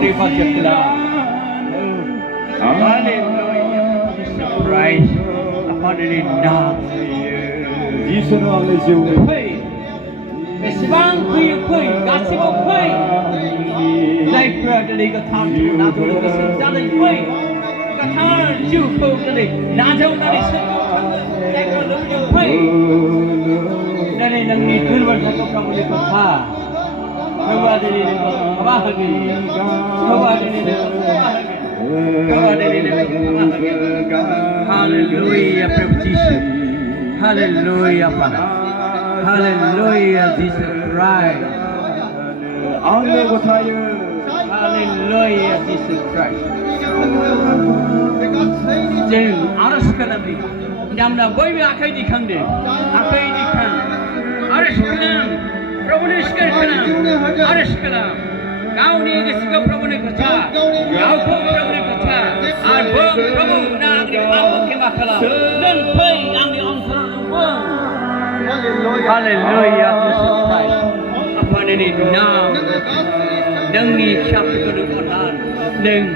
Nobody but your love. Hallelujah. Christ upon the now. Jesus hallelujah. Pray. Esbang pray. Gospel pray. Life brother they got time to not to look at the pray. Got time you go to the not to not they got look you pray. Then they need to work from the kotha. Nobody Hallelujah, praise Jesus. Hallelujah, Father. Hallelujah, Jesus Christ. Hallelujah, Jesus Christ. Jeng aras kanami. Jamna boy be akai dikhang de. Akai dikhang. Aras kanam. Prabhu ne iskar kanam. Aras kanam. Gauni isko Prabhu ne katha. Gau ko Prabhu ne katha. Ar bo Prabhu na agri babu ke makala. Dan pai ang di answer bo. Hallelujah, Jesus Christ. Upon any now. Nang ni chapter ko du konan. Nang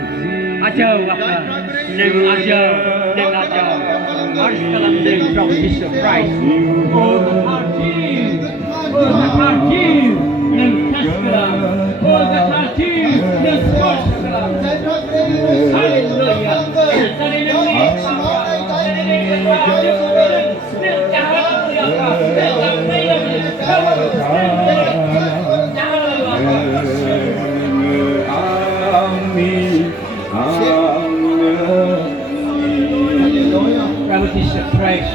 ajau apa? Nang ajau. Aras kanam nang Prabhu Jesus Christ. Oh, the party. Oh, the party. Nang kaskala. Oh, the party. Nang sportskala. Hallelujah. Prabhu Jesus Christ.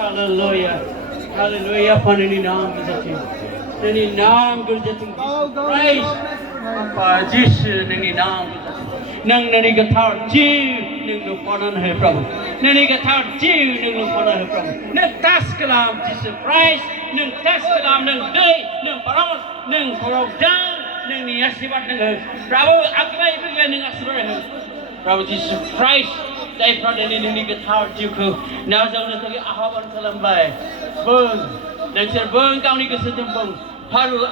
Hallelujah. Hallelujah. Upon any name berjati. Any name berjati. Praise. Apa Jesus any name berjati. Nang nani gathar jiw nang lu panan hai Prabhu. Nani gathar jiw nang lu panan hai Prabhu. Nang tas kalam Jesus Christ. Nang tas kalam nang day nang paras nang korogdan nang ni asibat nang hai. Prabhu aklai begai nang asrar hai. Prabhu Jesus Christ. Dai pradan ini gathar jiw ko. Now jang na tagi ahaban salam bai. Bung. Dan ser bung kau ni kesetumpung. Haru